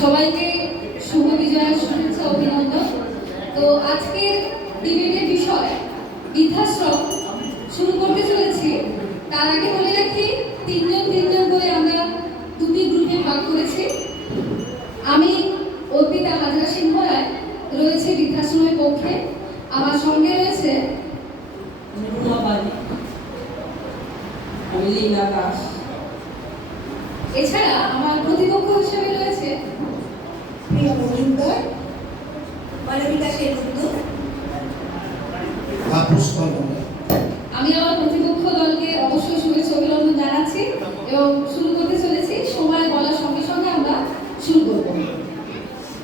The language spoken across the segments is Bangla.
সবাইকে শুভ বিজয়ের শুভেচ্ছা অভিনন্দন। তো আজকে ডিবেটের বিষয় বৃদ্ধাশ্রম শুরু করতে চলেছি। তার আগে বলে রাখি, তিনজন করে আমরা দুটি গ্রুপে ভাগ করেছি। আমি অর্পিতা হাজরা সিংহ রায় রয়েছে বৃদ্ধাশ্রমের পক্ষে, আমার সঙ্গে রয়েছে এছাড়া আমার প্রতিপক্ষ হিসেবে রয়েছে প্রিয় মজুমদার, মানবিকা সেনগুপ্ত। আমি আমার প্রতিপক্ষ দলকে অবশ্যই শুভেচ্ছা অভিনন্দন জানাচ্ছি এবং শুরু করতে চলেছি। সময় বলার সঙ্গে সঙ্গে আমরা শুরু করব।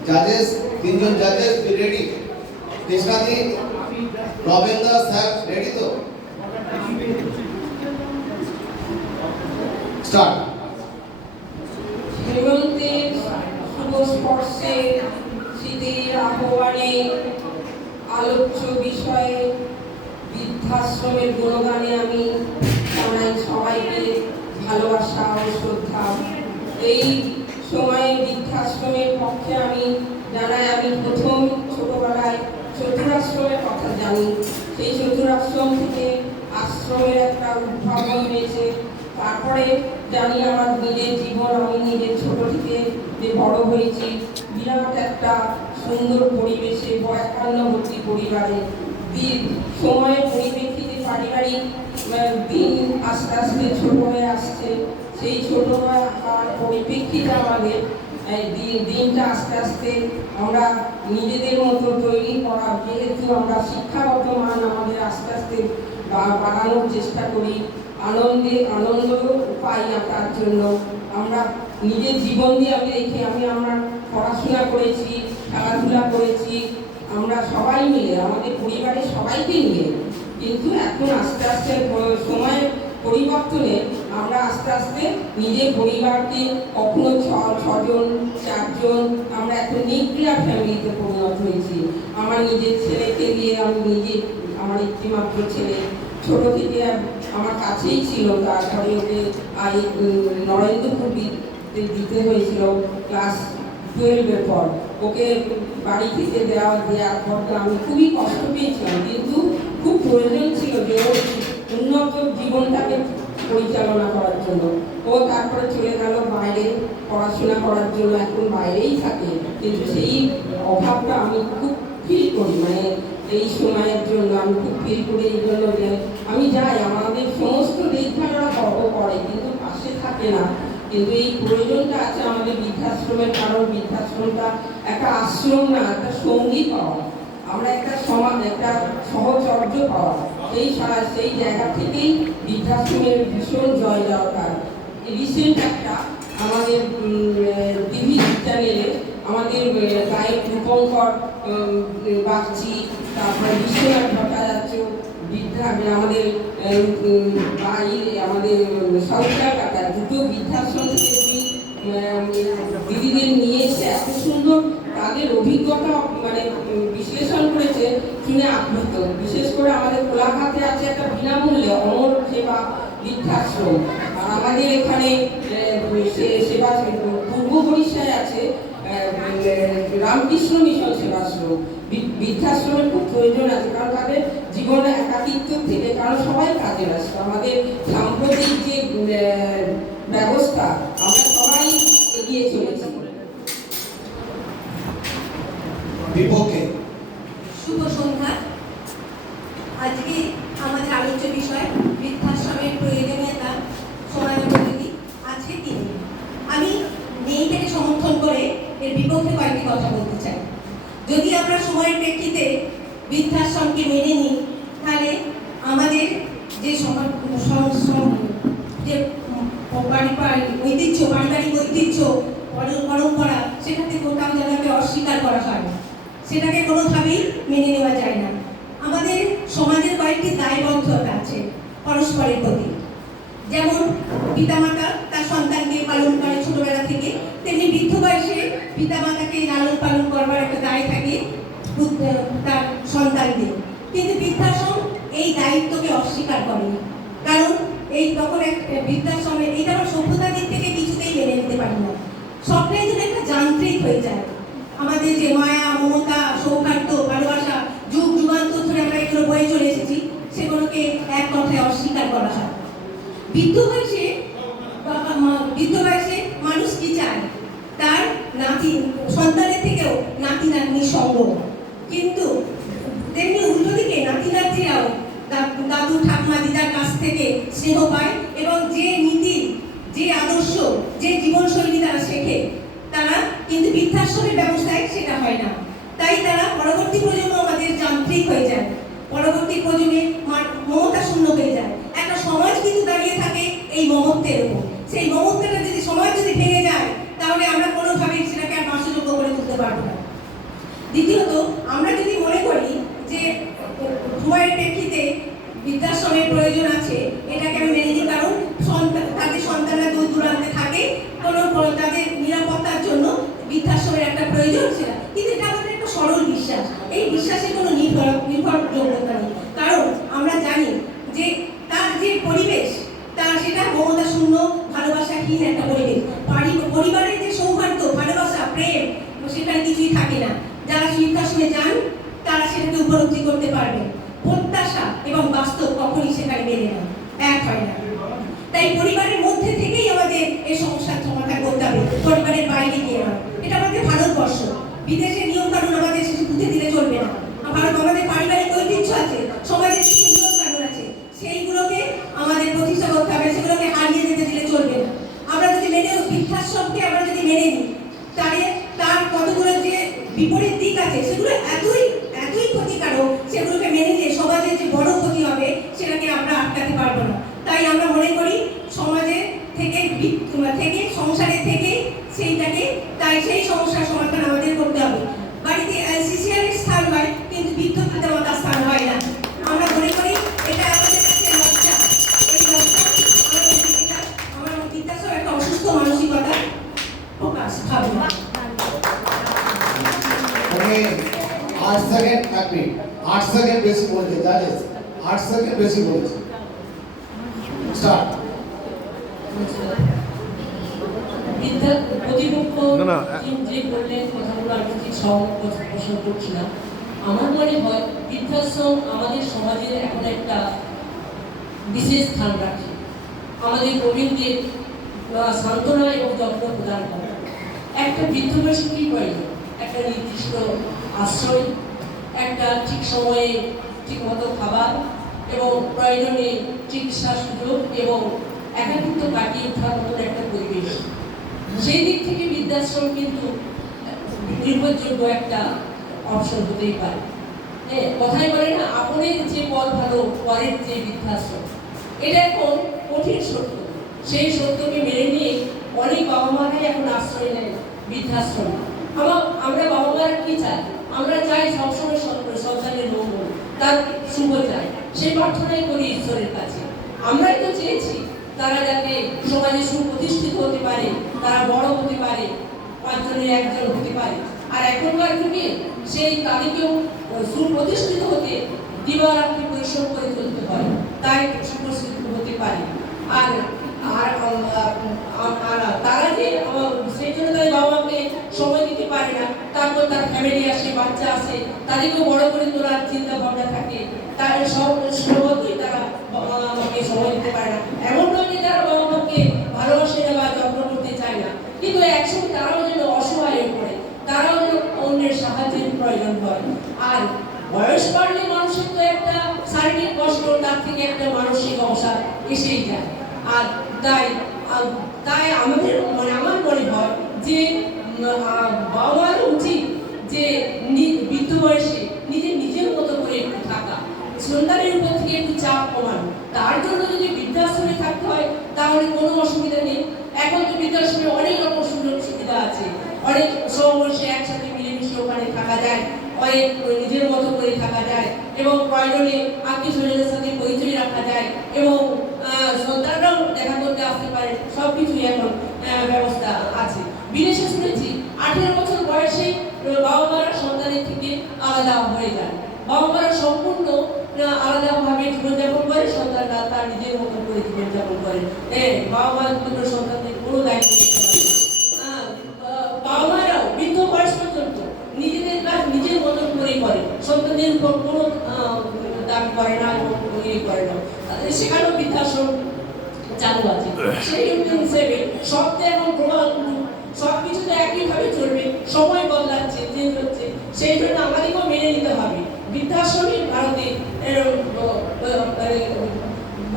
জাজেস, তিনজন জাজেস রেডি? কৃষ্ণাদি, রবেন্দা স্যার রেডি তো? স্টার্ট। হেমন্তের শুভ স্পর্শে, শীতের আহ্বানে, আলোচ্য বিষয়ে বৃদ্ধাশ্রমের গুণগানে আমি জানাই সবাইকে ভালোবাসা ও শ্রদ্ধা। এই সময়ে বৃদ্ধাশ্রমের পক্ষে আমি জানাই, আমি প্রথম ছোটবেলায় চতুরাশ্রমের কথা জানি। সেই চতুরাশ্রম থেকে আশ্রমের একটা উদ্ভাবন হয়েছে। তারপরে জানি আমার নিজের জীবন, আমি নিজের ছোট থেকে যে বড় হয়েছি বিরাট একটা সুন্দর পরিবেশে, একান্নবর্তী পরিবারে। সময়ের পরিপ্রেক্ষিতে পারিবারিক দিন আস্তে আস্তে ছোট হয়ে আসছে। সেই ছোট হওয়ার পরিপ্রেক্ষিতে আমাদের দিনটা আস্তে আস্তে আমরা নিজেদের মতো তৈরি করা, যেহেতু আমরা শিক্ষাগত মান আমাদের আস্তে আস্তে বাড়ানোর চেষ্টা করি, আনন্দ পাই। তার জন্য আমরা নিজের জীবন দিয়ে আমরা পড়াশোনা করেছি, খেলাধুলা করেছি, আমরা সবাই মিলে, আমাদের পরিবারের সবাইকে নিয়ে। কিন্তু এখন আস্তে আস্তে সময়ের পরিবর্তনে আমরা আস্তে আস্তে নিজের পরিবারকে কখনো ছজন, চারজন, আমরা এখন নিউক্লিয়ার ফ্যামিলিতে পরিণত হয়েছি। আমার নিজের ছেলেকে দিয়ে, আমি নিজে, আমার একটি মাত্র ছেলে ছোট থেকে আমার কাছেই ছিল। তারপরে ওকে নরেন্দ্রপুর দিতে হয়েছিল ক্লাস 12-এর পর। ওকে বাড়ি থেকে দেওয়ার পর আমি খুবই কষ্ট পেয়েছিলাম, কিন্তু খুব প্রয়োজন ছিল যে ওর উন্নত জীবনটাকে পরিচালনা করার জন্য। ও তারপরে চলে গেল বাইরে পড়াশোনা করার জন্য, এখন বাইরেই থাকে। কিন্তু সেই অভাবটা আমি খুব ফিল করি, মানে এই সময়ের জন্য আমি খুব ফিল করি। এই জন্য যে আমি যাই, আমাদের সমস্ত দেখভালরা গর্ব করে, কিন্তু পাশে থাকে না। কিন্তু এই প্রয়োজনটা আছে আমাদের বৃদ্ধাশ্রমের, কারণ বৃদ্ধাশ্রমটা একটা আশ্রম না, একটা সঙ্গী পাওয়া, আমরা একটা সমাজ, একটা সহচর্য পাওয়া। সেই জায়গা থেকেই বৃদ্ধাশ্রমের ভীষণ জয় দরকার। রিসেন্ট একটা আমাদের টিভি চ্যানেলে আমাদের গায়ক রূপঙ্কর বাগচি, তারপরে বিশ্বনাথ ভট্টাচার্য, আমাদের আমাদের সরকার কাকা, দুটো বৃদ্ধাশ্রম থেকে দিদিদের নিয়ে এসে এত সুন্দর তাদের অভিজ্ঞতা মানে বিশ্লেষণ করেছে, শুনে আপ্লুত। বিশেষ করে আমাদের কোলাঘাটে আছে একটা বিনামূল্যে অমর সেবা বৃদ্ধাশ্রম, আর আমাদের এখানে সেবা পূর্ব বরিশায় আছে রামকৃষ্ণ মিশন সেবাশ্রম। বৃদ্ধাশ্রমের খুব প্রয়োজন আছে, কারণ তাদের জীবনে একাকিত্ব থেকে, কারণ সবাই কাজে ব্যস্ত। আমাদের সাম্প্রতিক যে ব্যবস্থা, আমরা সবাই এগিয়ে চলেছি। বিপক্ষে শুভ সন্ধ্যা। আজকে আমাদের আলোচ্য বিষয় বৃদ্ধাশ্রমের প্রয়োজনীয়তা, সময়োপযোগী। আজকে দিন আমি মেয়েটাকে সমর্থন করে এর বিপক্ষে কয়েকটি কথা বলতে চাই। যদি আমরা সময়ের প্রেক্ষিতে বৃদ্ধাশ্রমকে মেনে নিই, তাহলে আমাদের যে পারিবারিক ঐতিহ্য, পরম্পরা, সেটাতে কোথাও যেন অস্বীকার করা হয়, সেটাকে কোনোভাবেই মেনে নেওয়া যায় না। আমাদের সমাজের কয়েকটি দায়বদ্ধতা আছে পরস্পরের প্রতি। যেমন পিতামাতা তার সন্তানকে পালন করে ছোটবেলা থেকে, তেমনি বৃদ্ধ বয়সে পিতামাতাকে লালন পালন করবার একটা দায় থাকে তার সন্তানদের। কিন্তু বৃদ্ধাশ্রম এই দায়িত্বকে অস্বীকার করে, কারণ এই তখন এক বৃদ্ধাশ্রমের, এটা আমার আমাদের যে মায়া, মমতা, সৌহার্দ্য, ভালোবাসা যুগ যুগান্তর ধরে আমরা এগুলো বয়ে চলে এসেছি, সেগুলোকে এক কথায় অস্বীকার করা হয়। বৃদ্ধ বয়সে মানুষ কি চায়? তার নাতি সন্তানের থেকেও নাতি নাতনির সঙ্গ। কিন্তু তেমনি উল্টো দিকে নাতি নাতনিরাও দাদু ঠাকুমা দিদার কাছ থেকে স্নেহ পায় এবং যে নীতি, যে আদর্শ, যে জীবনশৈলী তারা শেখে, তারা কিন্তু বৃদ্ধাশ্রমের ব্যবস্থায় সেটা হয় না। তাই তারা পরবর্তী প্রজন্ম আমাদের যান্ত্রিক হয়ে যায়, পরবর্তী প্রজন্মে মমতা শূন্য হয়ে যায়। একটা সমাজ কিন্তু দাঁড়িয়ে থাকে এই মমত্বের উপর। সেই মমত্বটা যদি সমাজ যদি ভেঙে যায়, তাহলে আমরা কোনোভাবেই সেটাকে আর বাসযোগ্য করে তুলতে পারবো না। দ্বিতীয়ত, আমরা যদি মনে করি যে সময়ের প্রেক্ষিতে বৃদ্ধাশ্রমের প্রয়োজন আছে, এটাকে আমি মেনে নিই, কারণ তাদের সন্তানরা দূর দূরান্তে থাকে, তাদের নিরাপত্তার জন্য বৃদ্ধাশ্রমের একটা প্রয়োজন ছিল। কিন্তু এটা আমাদের একটা সরল বিশ্বাস, এই বিশ্বাসের কোনো নির্ভরযোগ্যতা নেই। কারণ আমরা জানি যে তার যে পরিবেশ, তার সেটা মমতা শূন্য, ভালোবাসাহীন একটা পরিবেশ। পরিবারের যে সৌহার্দ্য, ভালোবাসা, প্রেম, সেখানে কিছুই থাকে না। যারা বৃদ্ধাশ্রমে যান তারা সেটাকে উপলব্ধি করতে পারবে। প্রত্যাশা এবং বাস্তব কখনই সেখানে মেলে না, এক হয় না। তাই পরিবারের মধ্যে থেকেই আমাদের এই সমস্যার সমাধান করতে হবে, পরিবারের বাইরে গিয়ে নয়। এটা আমাদের ভারতবর্ষ, বিদেশের নিয়ম কানুন আমাদের বুঝে দিলে চলবে না। আমাদের পারিবারিক ঐতিহ্য আছে, সমাজের কিছু নিয়ম কানুন আছে, সেইগুলোকে আমাদের প্রতিষ্ঠা করতে হবে, সেগুলোকে হারিয়ে যেতে দিলে চলবে না। আমরা যদি বৃদ্ধাশ্রমকে আমরা যদি মেনে নিই, তাহলে তার কতগুলো যে বিপরীত দিক আছে সেগুলো এতই ক্ষতিকারক, সেগুলোকে মেনে নিয়ে সমাজের যে বড় ক্ষতি হবে সেটাকে আমরা আটকাতে পারবো না। তাই আমরা মনে করি সমাজে থেকে সংসারে থেকে সেইটাকে, তাই সেই সমস্যার সমাধান আমাদের করতে হবে। বাড়িতে সিসিআর এর স্থান হয়, কিন্তু বৃদ্ধ পিতামাতার স্থান হয় না। আমরা মনে করি এটা আমাদের কাছে লজ্জা। এই লজ্জা আমার বৃদ্ধাশ্রম একটা অসুস্থ মানসিকতা প্রকাশ ভাবনা। 8 সেকেন্ড, 1 মিনিট, 8 সেকেন্ড বেশি বলছে জাজেস, 8 সেকেন্ড বেশি বলছে। স্টার্ট। প্রতিপক্ষ যে বললেন কথাগুলো আমি ঠিক সহমত পোষণ করছিলাম। আমার মনে হয় বৃদ্ধাশ্রম আমাদের সমাজের এখন একটা বিশেষ স্থান রাখে। আমাদের প্রবীণদের সান্ত্বনা এবং যত্ন প্রদান করে। একটা বৃদ্ধ বয়সে কি প্রয়োজন? একটা নির্দিষ্ট আশ্রয়, একটা ঠিক সময়ে ঠিক মতো খাবার এবং প্রয়োজনে চিকিৎসা সুযোগ এবং একাকিত্ব কাটিয়ে ওঠার মতন একটা পরিবেশ। সেই দিক থেকে বৃদ্ধাশ্রম কিন্তু নির্ভরযোগ্য একটা অপশন হতেই পারে। হ্যাঁ, কথাই বলে না, আপনের যে পথ ভালো, পরের যে বৃদ্ধাশ্রম। এটা এখন কঠিন সত্য। সেই সত্যকে মেনে নিয়ে অনেক বাবা মারাই এখন আশ্রয় নেয় বৃদ্ধাশ্রম। আমরা বাবা মারা কি চাই? আমরা চাই সবসময় সন্তানের মঙ্গল, তার শুভ চাই, সেই প্রার্থনাই করি ঈশ্বরের কাছে। আমরাই তো চেয়েছি তারা যাতে সমাজে সুপ্রতিষ্ঠিত হতে পারে, তারা বড় হতে পারে, 5 জনের 1 জন হতে পারে। আর এখনকার যুগে সেই তাদেরকেও সুপ্রতিষ্ঠিত হতে দিবারাত্রি পরিশ্রম করে চলতে হয়, তাই সুপ্রতিষ্ঠিত হতে পারে। আর তারা যে সেই জন্য তাদের বাবা মাকে সময় দিতে পারে না, তারপর তার ফ্যামিলি আসে, বাচ্চা আসে, তাদেরকেও বড় করে তোলার চিন্তা ভাবনা থাকে, তার সর্বতই তারা বাবা মাকে সময় দিতে পারে না। এমন নয় যে তারা বাবা মাকে ভালোবাসে না বা যত্ন করতে চায় না, কিন্তু একসময় তারাও যেন অসহায় হয়ে পড়ে, তারাও যেন অন্যের সাহায্যের প্রয়োজন হয়। আর বয়স বাড়লে মানুষের তো একটা শারীরিক কষ্ট, তার থেকে একটা মানসিক অবসাদ এসেই যায়। আর তাই আমাদের আমার মনে হয় যে বাবা মার উচিত যে বৃদ্ধ বয়সে নিজের মতো করে একটু থাকা, সন্তানের উপর থেকে একটু চাপ কমানো। তার জন্য যদি বৃদ্ধাশ্রমে থাকতে হয় তাহলে কোনো অসুবিধা নেই। এখন তো বৃদ্ধাশ্রমে অনেক রকম সুযোগ সুবিধা আছে, অনেক সমবয়সে একসাথে মিলেমিশে ওখানে থাকা যায়, অনেক নিজের মতো করে থাকা যায় এবং প্রয়োজনে আত্মীয় স্বজনের সাথে পরিচয় রাখা যায় এবং সন্তানরাও দেখা করতে আসতে পারে। সবকিছুই এখন ব্যবস্থা আছে। বিদেশে শুনেছি 18 বছর বয়সে বাবা মারা সন্তানের থেকে আলাদা হয়ে যায়, বাবা মারা সম্পূর্ণ আলাদাভাবে জীবনযাপন করে, সন্তানরা তার নিজের মতো করে জীবনযাপন করে। বাবা মার দুটো সন্তানদের কোনো দায়িত্ব নিতে পারে না। বাবা মারাও বৃদ্ধ বয়স পর্যন্ত করে না এবং ইয়ে করে না, তাদের সেখানেও বৃদ্ধাশ্রম চালু আছে। সেই রুটিন হিসেবে সব তো এখন গ্লোবাল, সব কিছু তো একইভাবে চলবে, সময় বদলাচ্ছে, চেঞ্জ হচ্ছে, সেই জন্য আমাদেরকেও মেনে নিতে হবে। বৃদ্ধাশ্রমই ভারতে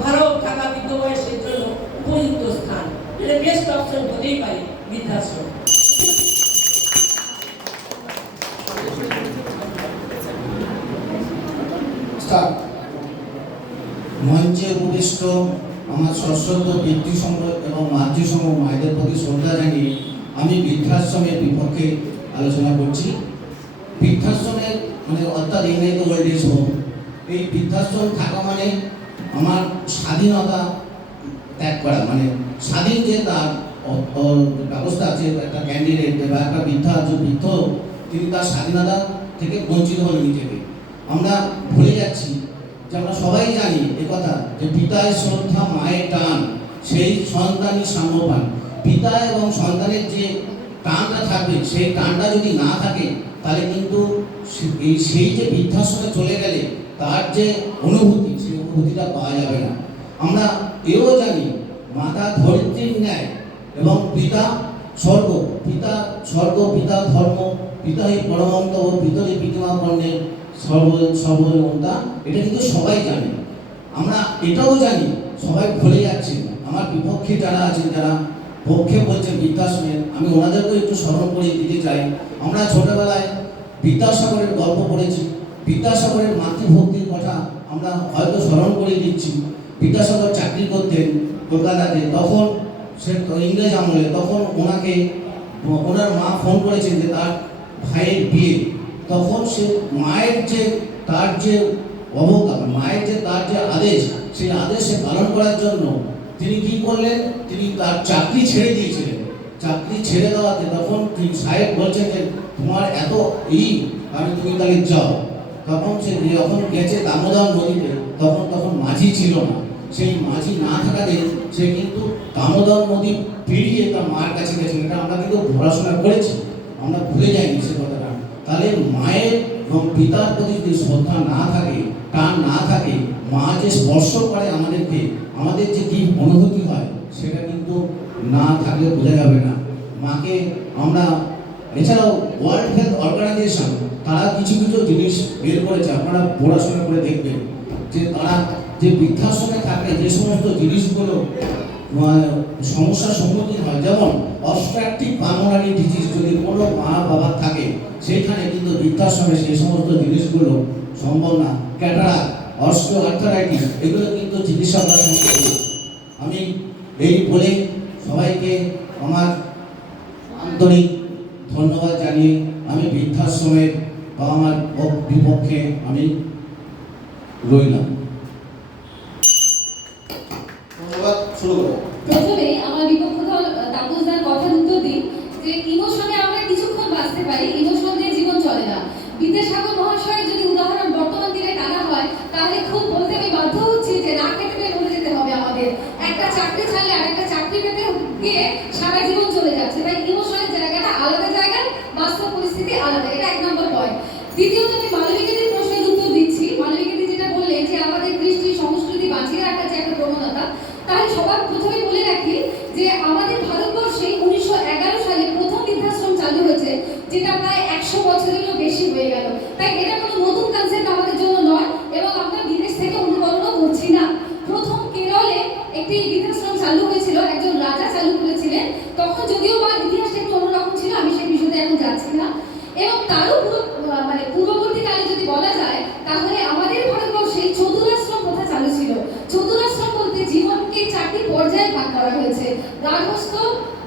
ভালো থাকা বৃদ্ধ বয়সের জন্য উপযুক্ত স্থান, এটা বেস্ট অপশন হতেই পারে বৃদ্ধাশ্রম। স্টার্ট। মঞ্চে উপবিষ্ট আমার সশ্রদ্ধ পিতৃসঙ্গ এবং মাতৃসঙ্গ মায়েদের প্রতি শ্রদ্ধা জানিয়ে আমি বৃদ্ধাশ্রমের বিপক্ষে আলোচনা করছি। বৃদ্ধাশ্রমের মানে অর্থাৎ ইংরেজি ওল্ড এজ হোম, এই বৃদ্ধাশ্রম থাকা মানে আমার স্বাধীনতা ত্যাগ করা, মানে স্বাধীন যে তার ব্যবস্থা আছে, একটা ক্যান্ডিডেট বা একটা বৃদ্ধ তিনি তার স্বাধীনতা থেকে বঞ্চিত হলেন নিজেকে। আমরা ভুলে যাচ্ছি যে আমরা সবাই জানি একথা যে পিতায় শ্রদ্ধা মায়ের টান, সেই সন্তানই সাম্যবান। পিতা এবং সন্তানের যে টানটা থাকবে, সেই টানটা যদি না থাকে তাহলে কিন্তু সেই যে বৃদ্ধাশ্রমে চলে গেলে তার যে অনুভূতি, সেই অনুভূতিটা পাওয়া যাবে না। আমরা এও জানি মাতা ধরিত্রীর ন্যায় এবং পিতা স্বর্গ, পিতা স্বর্গ, পিতা ধর্ম, পিতা হি পরমন্ত ও পিতরি পিতামা পণ্যের সর্বতা, এটা কিন্তু সবাই জানে। আমরা এটাও জানি, সবাই ভুলে যাচ্ছে। আমার বিপক্ষে যারা আছেন, যারা পক্ষে বলছেন বৃদ্ধাশ্রমের, আমি ওনাদেরকেও একটু স্মরণ করে দিতে চাই। আমরা ছোটবেলায় বিদ্যাসাগরের গল্প পড়েছি, বিদ্যাসাগরের মাতৃভক্তির কথা আমরা হয়তো স্মরণ করে দিচ্ছি। বিদ্যাসাগর চাকরি করতেন কলকাতাতে, তখন সে ইংরেজ আমলে, তখন ওনাকে ওনার মা ফোন করেছেন যে তার ভাইয়ের বিয়ে। তখন সে মায়ের যে তার যে অবজ্ঞা, মায়ের যে তার যে আদেশ, সেই আদেশে পালন করার জন্য তিনি কি করলেন, তিনি তার চাকরি ছেড়ে দিয়েছিলেন। চাকরি ছেড়ে দেওয়াতে তখন তিনি সাহেব বলছেন যে তোমার এত আমি তুমি তাহলে যাও। তখন সে যখন গেছে দামোদর নদীতে, তখন মাঝি ছিল না। সেই মাঝি না থাকাতে সে কিন্তু দামোদর নদী পেরিয়ে তার মার কাছে গেছে। এটা আমরা কিন্তু পড়াশোনা করেছি, আমরা ভুলে যাইনি সে কথাটা। তাহলে মায়ের এবং পিতার প্রতি যদি শ্রদ্ধা না থাকে, টান না থাকে, মা যে স্পর্শ করে আমাদেরকে, আমাদের যে কি অনুভূতি হয়, সেটা কিন্তু না থাকলে বোঝা যাবে না। মাকে আমরা, এছাড়াও ওয়ার্ল্ড হেলথ অর্গানাইজেশন তারা কিছু জিনিস বের করেছে, আপনারা পড়াশোনা করে দেখবেন যে তারা যে বৃদ্ধাশ্রমে থাকলে যে সমস্ত জিনিসগুলো সমস্যার সম্মুখীন হয়, যেমন অবস্ট্রাকটিভ পালমোনারি ডিজিজ যদি কোনো মা বাবার থাকে, সেইখানে কিন্তু বৃদ্ধাশ্রমে সেই সমস্ত জিনিসগুলো সম্ভব না। ক্যাটারাক্ট, অস্টিওআর্থ্রাইটিস, এগুলো কিন্তু চিকিৎসা করা সম্ভব না। আমি এই বলে সবাইকে আমার আন্তরিক ধন্যবাদ জানিয়ে আমি বৃদ্ধাশ্রমের বা আমার বিপক্ষে আমি রইলাম। ধন্যবাদ, শুরু করো। প্রথমে আমার বিপক্ষ দল তাপসদার কথার উত্তর দিই যে ইমোশনে আমরা কিছুক্ষণ বাঁচতে পারি, ইমোশন দিয়ে জীবন চলে না। বিদ্যাসাগর মহাশয়ের যদি উদাহরণ বর্তমান দিনে টানা হয়, তাহলে খুব বলতে আমি বাধ্য হচ্ছি যে না খেতে পেয়ে বলে যেতে হবে আমাদের। একটা চাকরি ছাড়লে আরেকটা চাকরি পেতে গিয়ে সারা জীবন চলে যাচ্ছে। তাই ইমোশনের জায়গাটা আলাদা জায়গায়, বাস্তব পরিস্থিতি আলাদা। এটা 1 নম্বর পয়েন্ট। দ্বিতীয়ত আমি মালবিকাদির প্রশ্নের উত্তর দিচ্ছি। মালবিকাদি যেটা বললেন যে আমাদের কৃষ্টি সংস্কৃতি বাঁচিয়ে রাখার যে একটা প্রবণতা, তাহলে সবার প্রথমে বলে রাখি যে আমাদের ভারতবর্ষে 1911 সালে প্রথম বৃদ্ধাশ্রম চালু হয়েছে, যেটা প্রায় 100 বছরেরও বেশি হয়ে গেল। তাই এটা কোনো নতুন কনসেপ্ট আমাদের জন্য নয় এবং আমরা বিদেশ থেকে অনুকরণও করছি না। প্রথম কেরলে একটি বৃদ্ধাশ্রম চালু হয়েছিল, একজন রাজা চালু করেছিলেন। তখন যদিও বা ইতিহাসটা একটু অন্যরকম ছিল, আমি সেই বিষয়তে এখন যাচ্ছি না। এবং তারও পূর্ববর্তীকালে যদি বলা যায়, তাহলে আমাদের ভারতবর্ষে চতুরাশ্রম প্রথা চালু ছিল। চতুরাশ্রম বলতে জীবনকে 4টি পর্যায়ে ভাগ করা হয়েছে: গার্হস্থ,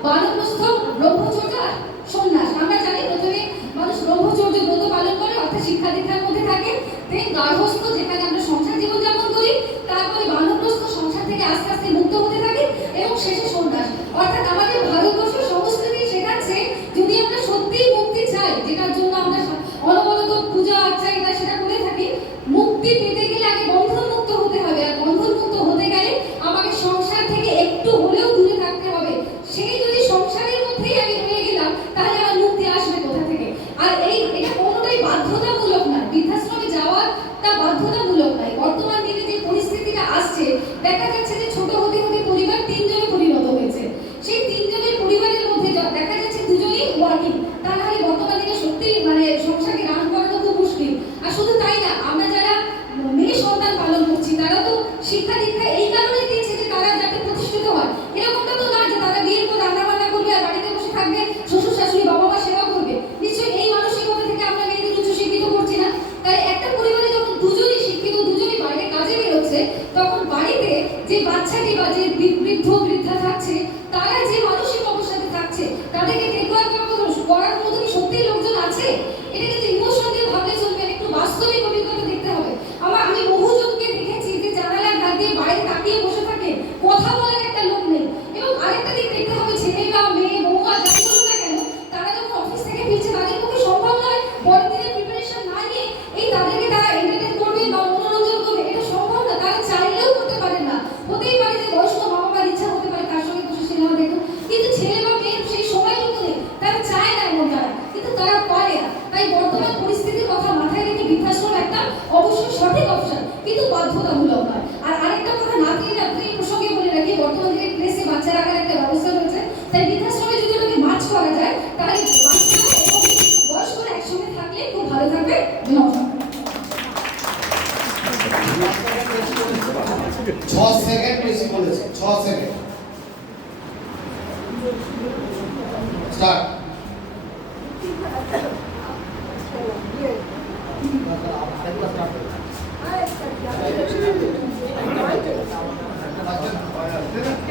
বানপ্রস্থ, ব্রহ্মচর্য আর সন্ন্যাস। আমরা জানি প্রথমে মানুষ ব্রহ্মচর্য ব্রত পালন করে, অর্থাৎ শিক্ষা দীক্ষার মধ্যে থাকে। দেন গার্হস্থ, যেখানে আমরা সংসার জীবন যাপন করি। তারপরে বানপ্রস্থ, সংসার থেকে আস্তে আস্তে মুক্ত হতে থাকি। এবং শেষে সন্ন্যাস। অর্থাৎ আমাদের ভারতবর্ষ সংস্কৃতি শেখাচ্ছে যদি আমরা সত্যিই মুক্তি চাই, যেটার জন্য আমরা অনবরত পূজা আর্চা এটা সেটা করে থাকি, মুক্তি পেতে গেলে আগে বন্ধন মুক্ত হতে হবে। আর বন্ধন মুক্ত হতে গেলে আমাকে সংসার থেকে একটু হলেও দূরে থাকতে হবে। সেই যদি সংসারের মধ্যেই আমি রয়ে গেলাম, তাহলে আমার মুক্তি আসবে কোথা থেকে? আর এটা কোনোটাই বাধ্যতামূলক নয়, বৃদ্ধাশ্রমে যাওয়াটা বাধ্যতামূলক নয়। বর্তমানে থাকছে, তারা যে মানসিক অবস্থাতে থাকছে, তাদেরকে টেকওয়ার করার মতো কি সত্যিই লোকজন আছে? এটা কিন্তু ইমোশন দিয়ে ভাবলে চলবে না, একটু বাস্তবিক অভিজ্ঞতা দেখতে হবে। আমি বহুজনকে দেখেছি যে জানালার ধার দিয়ে বাইরে তাকিয়ে বসে থাকে, কথা বলার একটা লোক নেই। এবং আরেকটা দিক দেখতে হবে, ছেলে বা মেয়ে বৌমা যাই বলুন না কেন, তারা যখন অফিস থেকে ফিরছে তাদের পক্ষে সম্ভব নয় পরের দিনের প্রিপারেশন না নিয়ে তাদেরকে তারা এন্টারটেইন করবে বা মনোরঞ্জন করবে, এটা সম্ভব না। তারা চাইলেও করতে পারে না। হতেই পারে যে বয়স্ক মা বাবার ইচ্ছা হতে পারে তার সঙ্গে বসে সিনেমা দেখুন, কিন্তু ছেলে বা মেয়ের সেই সময়টুকু নেই, তারা চায় না এমন তারা, কিন্তু তারা পারে না। তাই বর্তমান পরিস্থিতির কথা মাথায় রেখে বৃদ্ধাশ্রম একটা অবশ্যই সঠিক অপশন, কিন্তু বাধ্যতামূলক নয়। আর আরেকটা কথা না দিয়ে আপনি এই প্রসঙ্গে বলে রাখি, বর্তমান দিনে প্লেসে বাচ্চা রাখার একটা ব্যবস্থা রয়েছে। তাই বৃদ্ধাশ্রমে যদি ওটাকে মার্চ করা যায়, তাহলে বাচ্চা এবং বয়স্করা একসঙ্গে থাকলে খুব ভালো থাকবে। নমস্কার। 6 সেকেন্ড বেশি বলেছে, 6 সেকেন্ড। স্টার্ট।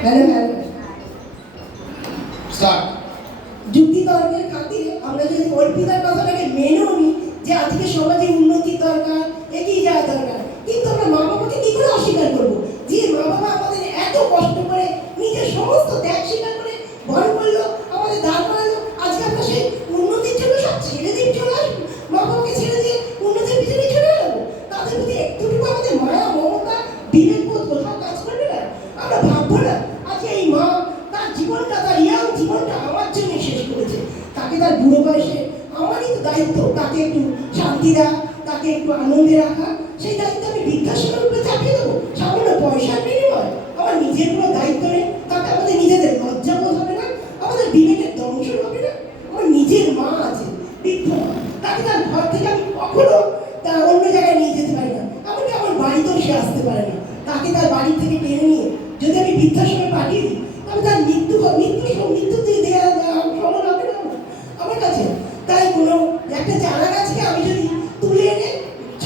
হ্যালো। স্টার্ট। যুক্তি তর্কের খাতিরে আমরা যদি অর্পিতার কথাটাকে মেনেও নিই যে আজকে সমাজে উন্নতির দরকার, এগিয়ে যাওয়া দরকার, কিন্তু আমরা মা বাবাকে কি করে অস্বীকার করবো? যে মা বাবা আমাদের এত কষ্ট করে নিজের সমস্ত ত্যাগ স্বীকার করে বড় করলো, আমাদের দাঁড় করালো, আজকে আমরা সেই উন্নতির জন্য সব ছেড়ে দিয়ে চলে আসবো, মা বাবাকে ছেড়ে দিয়ে উন্নতির পিছনে চলে যাবো? তাদের প্রতি একটুটুকু আমাদের মায়া, মমতা, বিবেকবোধ কোথাও কাজ করবে না? আমরা ভাববো না আজকে এই মা তার জীবনটা, তার ইয়াং জীবনটা আমার জন্য শেষ করেছে, তাকে তার বুড়ো বয়সে আমারই তো দায়িত্ব তাকে একটু শান্তি দেওয়া, তাকে একটু আনন্দে রাখা। সেই দায়িত্ব আমি বৃদ্ধাশ্রমের উপরে চাপিয়ে দেবো সামান্য পয়সার বিনিময়ে? আমার নিজের কোনো দায়িত্ব নেই? তাতে আমাদের নিজেদের লজ্জাবোধ হবে না? আমাদের বিবেকের দংশন হবে না? আমার নিজের মা আছে, বৃদ্ধ মা, তাকে তার ঘর থেকে আমি কখনো তার অন্য জায়গায় নিয়ে যেতে পারি না, এমনকি আমার বাড়িতেও সে আসতে পারে না। তাকে তার বাড়ি থেকে টেনে নিয়ে যদি আমি বৃদ্ধাশ্রমে পাঠিয়ে দিই, তবে তার মৃত্যুতে দেওয়া সমান হবে না আমার কাছে। তাই কোনো একটা চারা গাছকে আমি যদি তুলে এনে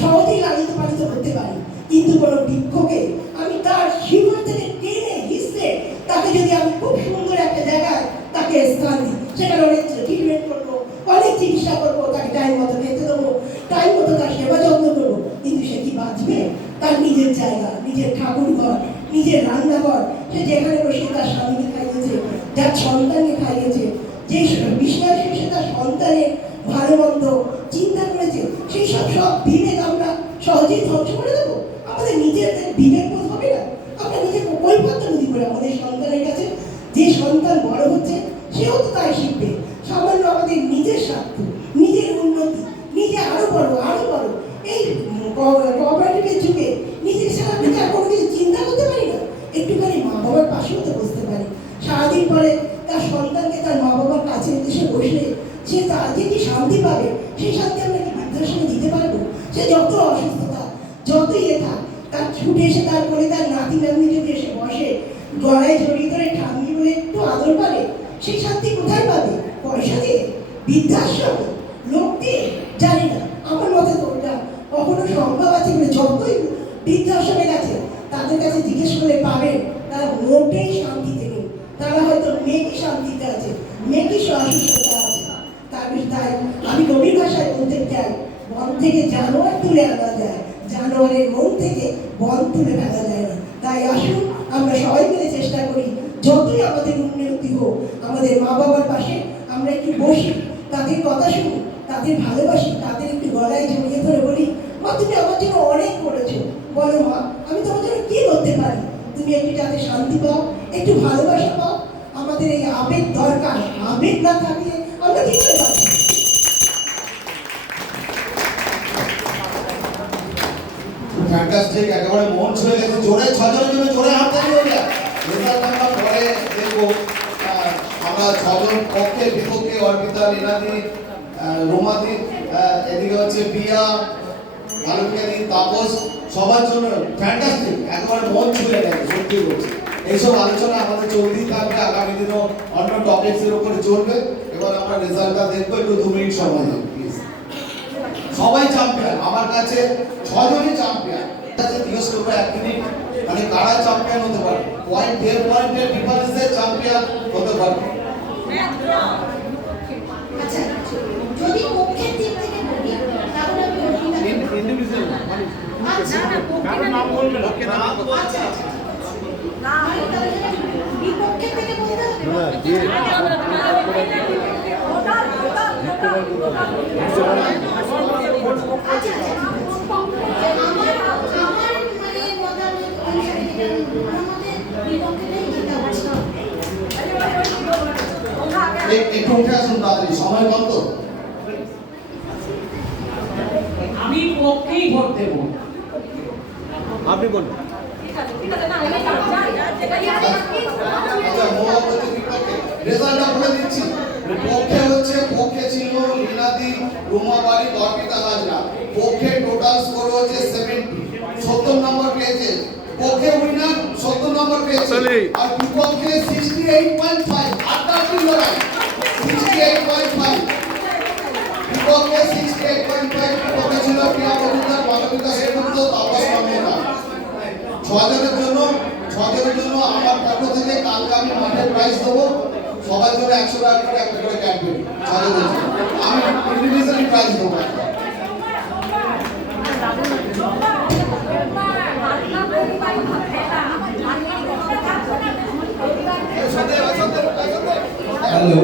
সহজেই লালিত পালিত করতে পারি, কিন্তু কোনো বৃক্ষকে আমি তার শিকড় থেকে টেনে হিসলে তাকে যদি আমি খুব সুন্দর একটা জায়গায় তাকে স্থান দিই, সেখানে অনেক ট্রিটমেন্ট করবো, অনেক চিকিৎসা করবো, তাকে টাইম মতো খেতে দেবো, টাইম মতো তার সেবা যত্ন করবো, কিন্তু সে কি বাঁচবে? তার নিজের জায়গা, নিজের ঠাকুর ঘর, নিজের রান্নাঘর, সে যেখানে বসে তার স্বামীকে খাইয়েছে, যার সন্তানকে খাইয়েছে, যে বিশ্বাস সে তার সন্তানের ভালো মন্দ চিন্তা করেছে, সেই সব বিবেক আমরা সহজেই ধ্বংস করে দেবো? আমাদের নিজের বিবেক বোধ হবে না? আমরা নিজেকে কৈফিয়ত নদী করে আমাদের সন্তানের কাছে, যে সন্তান বড় হচ্ছে সেও তো তাই শিখবে। সামান্য আমাদের নিজের স্বার্থ, নিজের উন্নতি, নিজে আরো বড় এই কোঅপারেটিভের যুগে নিজের সামনে আর কোনো কিছু চিন্তা করতে পারি না? একটুখানি মা বাবার পাশেও তো বসতে পারি। সারাদিন পরে তার সন্তানকে তার মা বাবার কাছে এসে বসলে সে যে কি শান্তি পাবে, সেই শান্তি আমরা কি বৃদ্ধাশ্রমে দিতে পারবো? সে যত অসুস্থতা, যত থাক, তার ছুটে এসে তারপরে তার নাতি নাতনি যদি এসে বসে, গলায় জড়িয়ে ধরে ঠাম্মি বলে একটু আদর পাবে, সেই শান্তি কোথায় পাবে? পয়সা দিয়ে? বৃদ্ধাশ্রমে? লোক দিয়ে? জানি না, আমার মতে তো ওটা কখনো সম্ভব আছে বলে। যতই বৃদ্ধাশ্রমে গেছে তাদের কাছে জিজ্ঞেস করলে পাবেন তারা মোটেই শান্তিতে নেই। তারা হয়তো মেকি শান্তিতে আছে, মেকি অসুস্থতা আছে। তাই আমি গভীর ভাষায় বলতে চাই, বন থেকে জানোয়ার তুলে আনা যায়, জানোয়ারের মন থেকে বন তুলে ফেলা যায় না। তাই আসুন আমরা সবাই মিলে চেষ্টা করি, যতই আমাদের উন্নতি হোক, আমাদের মা বাবার পাশে আমরা একটু বসি, তাদের কথা শুনি, তাদের ভালোবাসি, তাদের একটু গলায় জড়িয়ে ধরে বলি, মা তুমি আমার জন্য অনেক করেছো, বলো মা আমি তোমার জন্য কি করতে পারি? তুমি একটু যাতে শান্তি পাও, একটু ভালোবাসা পাও। আমাদের এই আবেগ দরকার, আবেগ না থাকলে আমরা কি করে পাচ্ছি? ফ্যান্টাস্টিক, একেবারে মন ছুঁয়ে গেছে। জোরে 6 জনের জন্য জোরে হাত তালি হয়ে যায়। রেজাল্ট আমরা পরে দেখবো। আমরা 6 জন পক্ষে বিপক্ষে, অর্পিতা, লীনাদি, রোমাদি, এদিকে হচ্ছে পিয়া, আলোকিয়াদি, তাপস, সবার জন্য ফ্যান্টাস্টিক, একেবারে মন ছুঁয়ে গেছে, সত্যি বলছি। এইসব আলোচনা আমাদের চলতেই থাকবে, আগামী দিনও অন্য টপিক্সের উপরে চলবে। এবার আমরা রেজাল্টটা দেখবো, একটু 2 মিনিট সময় দেবো প্লিজ। সবাই চ্যাম্পিয়ন, আমার কাছে 6 জনই চ্যাম্পিয়ন। জিজ্ঞেস করবো 1 মিনিট, মানে কারা চ্যাম্পিয়ন হতে পারে? দেড় পয়েন্টের ডিফারেন্সে চ্যাম্পিয়ন হতে পারবে। আচ্ছা, যদি পক্ষের দিক থেকে বলি তাহলে আমি অর্পিতাকে আচ্ছা আচ্ছা মানে তাহলে বিপক্ষের থেকে বলতে হবে আচ্ছা আমার মানে মতামত অনুসারে যেটা আমাদের বিপক্ষেটাই যেতে হচ্ছে একটু উঠে আসুন তাড়াতাড়ি, সময় কম তো। আমি পক্ষেই ভোট দেব। আপনি বলুন। রেজাল্টটা বলে দিচ্ছি। পক্ষে ছিল লীনাদি, রুমাবাড়ি, অর্পিতা হাজরা। পক্ষে টোটাল স্কোর হচ্ছে 70, 70 নম্বর পেয়েছে। পক্ষে উইনার 70 নম্বর পেয়েছে। আর বিপক্ষে 68.5, আটটাটি লড়াই 68.5। বিপক্ষে 68.5, বিপক্ষে ছিল প্রিয়া মজুমদার, মানবিকা সেনগুপ্ত, তাপস মামলা। ছজনের জন্য আমার পক্ষ থেকে কালকে আমি মাঠে প্রাইজ দেবো। সবার জন্য 100 টাকা করে একটা করে ক্যাডবেরি ছজনের জন্য। আমি ইন্ডিভিজুয়ালি প্রাইজ দেবো। হ্যালো